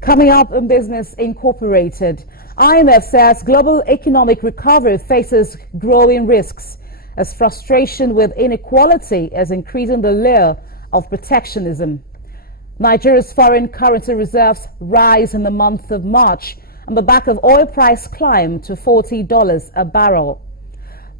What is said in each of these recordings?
Coming up in Business Incorporated, IMF says global economic recovery faces growing risks as frustration with inequality is increasing the layer of protectionism. Nigeria's foreign currency reserves rise in the month of March on the back of oil price climb to $40 a barrel.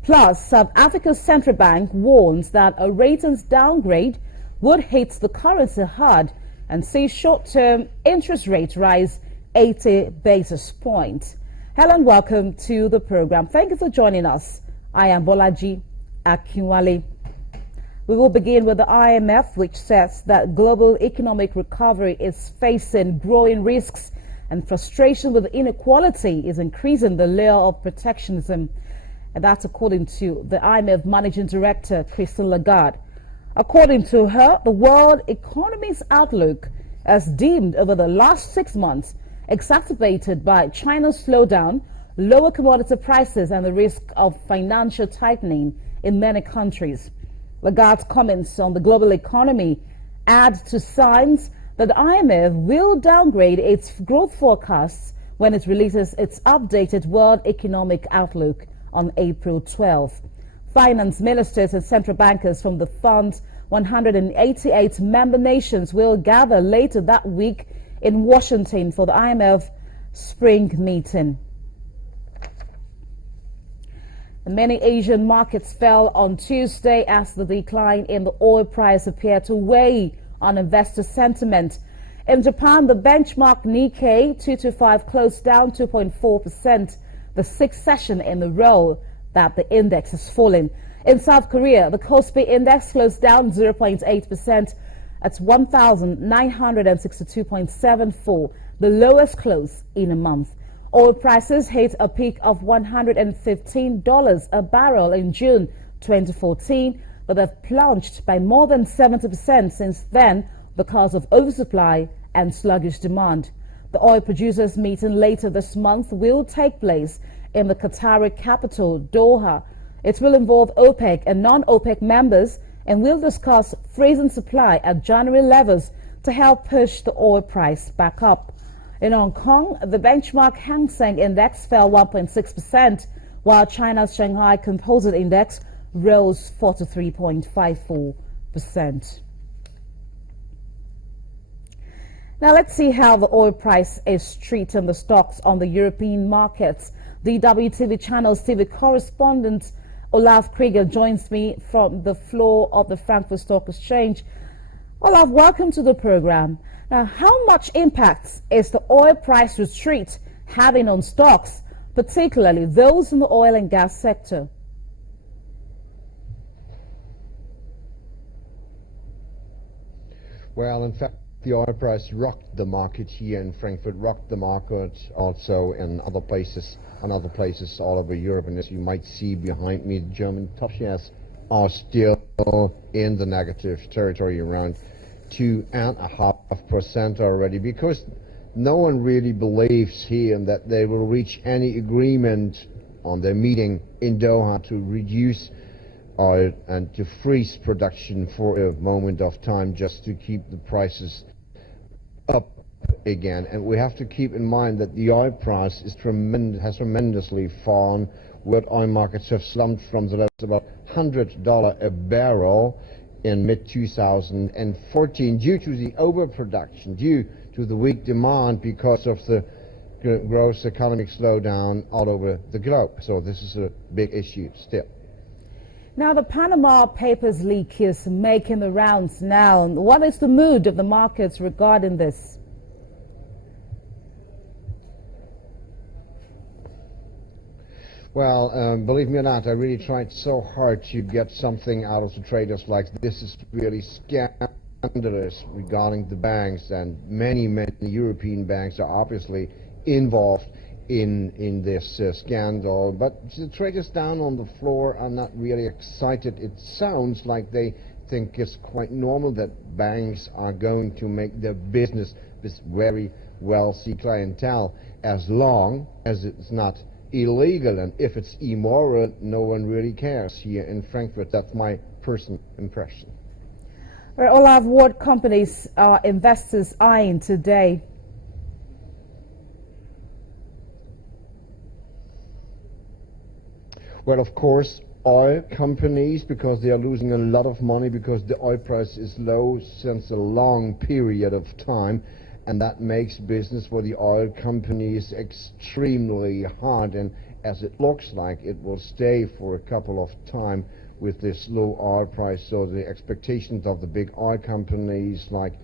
Plus, South Africa's central bank warns that a ratings downgrade would hit the currency hard and see short-term interest rates rise 80 basis points. Hello and welcome to the program. Thank you for joining us. I am Bolaji Akinwale. We will begin with the IMF, which says that global economic recovery is facing growing risks and frustration with inequality is increasing the layer of protectionism. And that's according to the IMF Managing Director, Christine Lagarde. According to her, the world economy's outlook has dimmed over the last 6 months, exacerbated by China's slowdown, lower commodity prices, and the risk of financial tightening in many countries. Lagarde's comments on the global economy add to signs that the IMF will downgrade its growth forecasts when it releases its updated World Economic Outlook on April 12th. Finance ministers and central bankers from the fund's 188 member nations will gather later that week in Washington for the IMF spring meeting. Many Asian markets fell on Tuesday as the decline in the oil price appeared to weigh on investor sentiment. In Japan, the benchmark Nikkei 225 closed down 2.4%, the sixth session in a row that the index has fallen. In South Korea, the Kospi index closed down 0.8% at 1,962.74, the lowest close in a month. Oil prices hit a peak of $115 a barrel in June 2014, but have plunged by more than 70% since then because of oversupply and sluggish demand. The oil producers' meeting later this month will take place in the Qatari capital, Doha. It will involve OPEC and non-OPEC members and will discuss freezing supply at January levels to help push the oil price back up. In Hong Kong, the benchmark Hang Seng Index fell 1.6%, while China's Shanghai Composite Index rose 43.54%. Now let's see how the oil price is treating the stocks on the European markets. The WTV channel's TV correspondent Olaf Krieger joins me from the floor of the Frankfurt Stock Exchange. Olaf, welcome to the program. Now, how much impact is the oil price retreat having on stocks, particularly those in the oil and gas sector? Well, in fact, the oil price rocked the market here in Frankfurt, rocked the market also in other places all over Europe. And as you might see behind me, the German top shares are still in the negative territory, around 2.5% already, because no one really believes here that they will reach any agreement on their meeting in Doha to reduce oil and to freeze production for a moment of time just to keep the prices up again. And we have to keep in mind that the oil price is has tremendously fallen. World oil markets have slumped from the levels of about $100 a barrel in mid-2014 due to the overproduction, due to the weak demand because of the gross economic slowdown all over the globe. So this is a big issue still. Now, the Panama Papers leak is making the rounds now. What is the mood of the markets regarding this? Well, believe me or not, I really tried so hard to get something out of the traders like this is really scandalous regarding the banks, and many European banks are obviously involved in this scandal, but the traders down on the floor are not really excited. It sounds like they think it's quite normal that banks are going to make their business with very wealthy clientele as long as it's not illegal, and if it's immoral, no one really cares here in Frankfurt. That's my personal impression. Well, Olaf, what companies are investors eyeing today? Well, of course, oil companies, because they are losing a lot of money because the oil price is low since a long period of time, and that makes business for the oil companies extremely hard, and as it looks like it will stay for a couple of time with this low oil price. So the expectations of the big oil companies like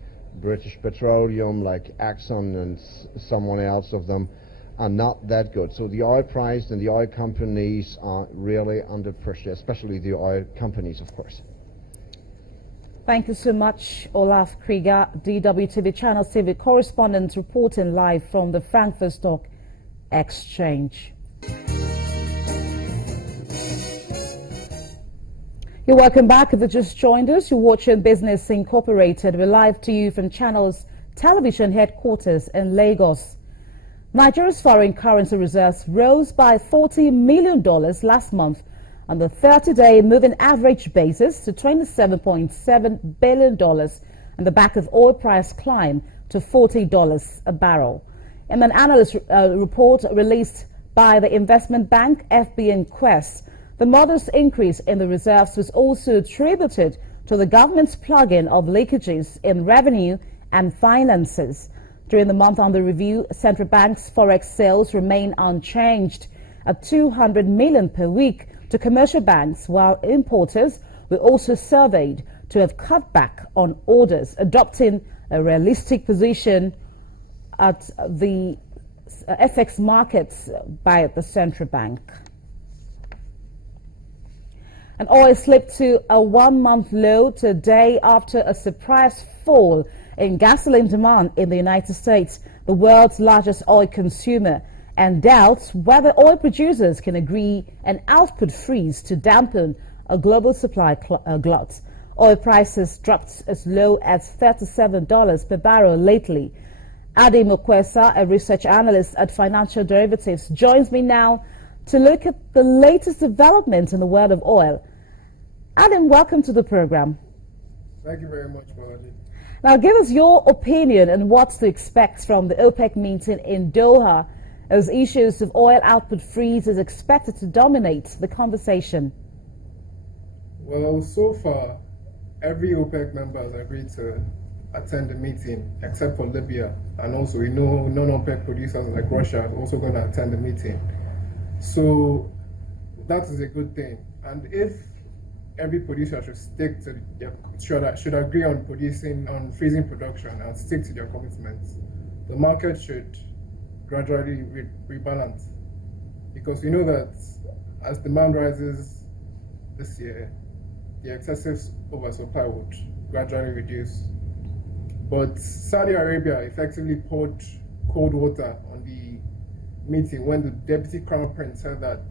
British Petroleum, like Exxon and someone else of them are not that good. So the oil price and the oil companies are really under pressure, especially the oil companies, of course. Thank you so much, Olaf Krieger, DWTV Channel TV correspondent, reporting live from the Frankfurt Stock Exchange. You're welcome back. If you just joined us, you're watching Business Incorporated. We're live to you from Channel's television headquarters in Lagos. Nigeria's foreign currency reserves rose by $40 million last month on the 30-day moving average basis to $27.7 billion on the back of oil price climb to $40 a barrel. In an analyst report released by the investment bank FBN Quest, the modest increase in the reserves was also attributed to the government's plug-in of leakages in revenue and finances. During the month under review, central banks' forex sales remain unchanged at $200 million per week to commercial banks, while importers were also surveyed to have cut back on orders, adopting a realistic position at the FX markets by the central bank. And oil slipped to a one-month low today after a surprise fall in gasoline demand in the United States, the world's largest oil consumer, and doubts whether oil producers can agree an output freeze to dampen a global supply glut. Oil prices dropped as low as $37 per barrel lately. Adi Mokwesa, a research analyst at Financial Derivatives, joins me now to look at the latest developments in the world of oil. Adam, welcome to the program. Thank you very much, Melody. Now, give us your opinion on what's to expect from the OPEC meeting in Doha, as issues of oil output freeze is expected to dominate the conversation. Well, so far, every OPEC member has agreed to attend the meeting, except for Libya. And also, we know non-OPEC producers like Russia are also going to attend the meeting. So that is a good thing. And if every producer should stick to should agree on freezing production and stick to their commitments, the market should gradually rebalance, because we know that as demand rises this year, the excessive oversupply would gradually reduce. But Saudi Arabia effectively poured cold water on the meeting when the Deputy Crown Prince said that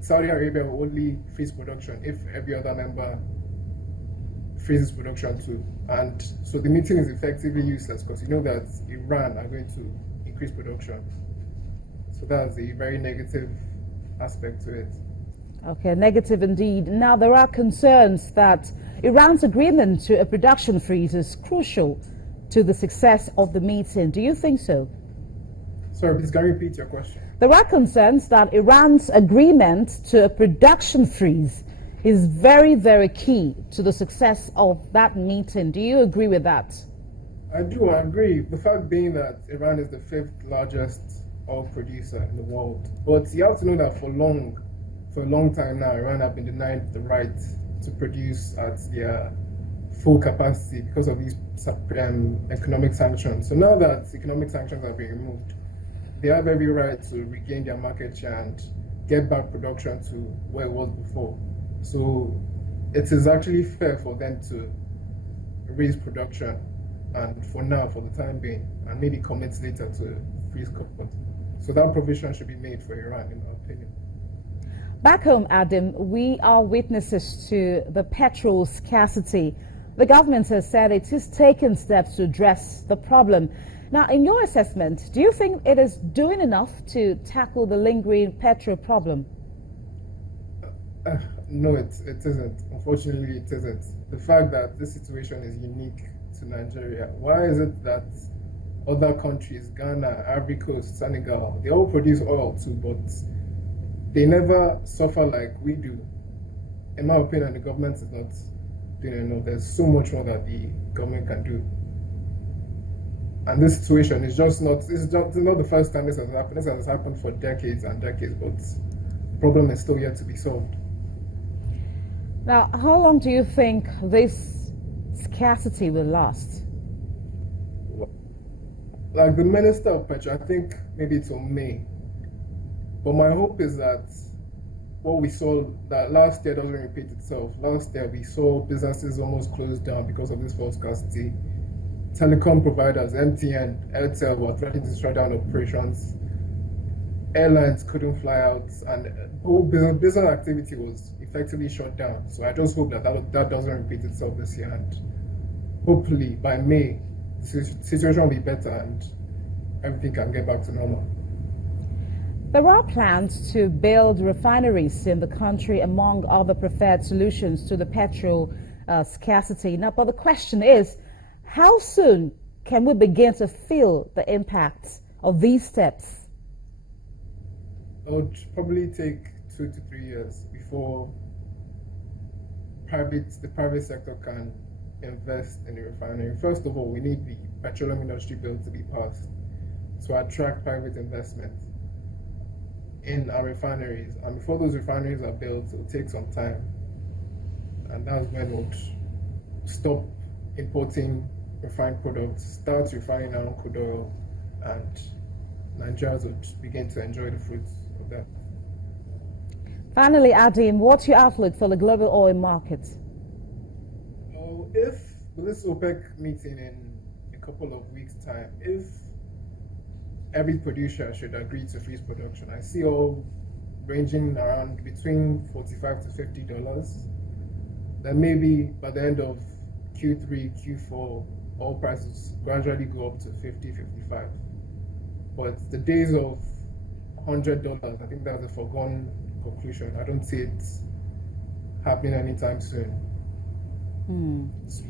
Saudi Arabia will only freeze production if every other member freezes production too. And so the meeting is effectively useless, because you know that Iran are going to increase production. So that's a very negative aspect to it. Okay, negative indeed. Now, there are concerns that Iran's agreement to a production freeze is crucial to the success of the meeting. Do you think so? Sorry, please can you repeat your question? There are concerns that Iran's agreement to a production freeze is very, very key to the success of that meeting. Do you agree with that? I do, I agree. The fact being that Iran is the 5th largest oil producer in the world. But you have to know that for a long time now, Iran have been denied the right to produce at their full capacity because of these economic sanctions. So now that economic sanctions have been removed, they have every right to regain their market share and get back production to where it was before. So it is actually fair for them to raise production, and for now, for the time being, and maybe commit later to freeze cut. So that provision should be made for Iran, in my opinion. Back home, Adam, we are witnesses to the petrol scarcity. The government has said it is taking steps to address the problem. Now, in your assessment, do you think it is doing enough to tackle the lingering petrol problem? No, it isn't, unfortunately it isn't. The fact that this situation is unique to Nigeria, why is it that other countries, Ghana, Ivory Coast, Senegal, they all produce oil too, but they never suffer like we do? In my opinion, the government is not doing enough. There's so much more that the government can do. And this situation is just not, it's just not the first time this has happened. This has happened for decades and decades, but the problem is still yet to be solved. Now, how long do you think this scarcity will last? Like the Minister of Petrol, I think maybe till May. But my hope is that what we saw that last year doesn't repeat itself. Last year we saw businesses almost closed down because of this fuel scarcity. Telecom providers, MTN, Airtel were threatening to shut down operations. Airlines couldn't fly out, and whole business activity was effectively shut down. So I just hope that that doesn't repeat itself this year, and hopefully by May the situation will be better and everything can get back to normal. There are plans to build refineries in the country, among other preferred solutions to the petrol scarcity. Now, but the question is, how soon can we begin to feel the impacts of these steps? It would probably take 2 to 3 years before the private sector can invest in the refinery. First of all, we need the petroleum industry bill to be passed to attract private investment in our refineries. And before those refineries are built, it will take some time. And that's when we'll stop importing refined products, start refining our own crude oil, and Nigerians would begin to enjoy the fruits of that. Finally, Adim, what's your outlook for the global oil market? Well, if with this OPEC meeting in a couple of weeks' time, if every producer should agree to freeze production, I see oil ranging around between $45 to $50. Then maybe by the end of Q3, Q4, oil prices gradually go up to 50, 55. But the days of $100, I think that's a foregone conclusion. I don't see it happening anytime soon. So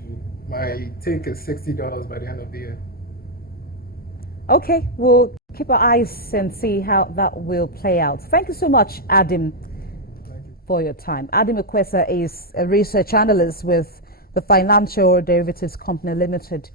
my take is $60 by the end of the year. Okay, we'll keep our eyes and see how that will play out. Thank you so much, Adim, for your time. Adim Ekwesa is a research analyst with the Financial Derivatives Company Limited.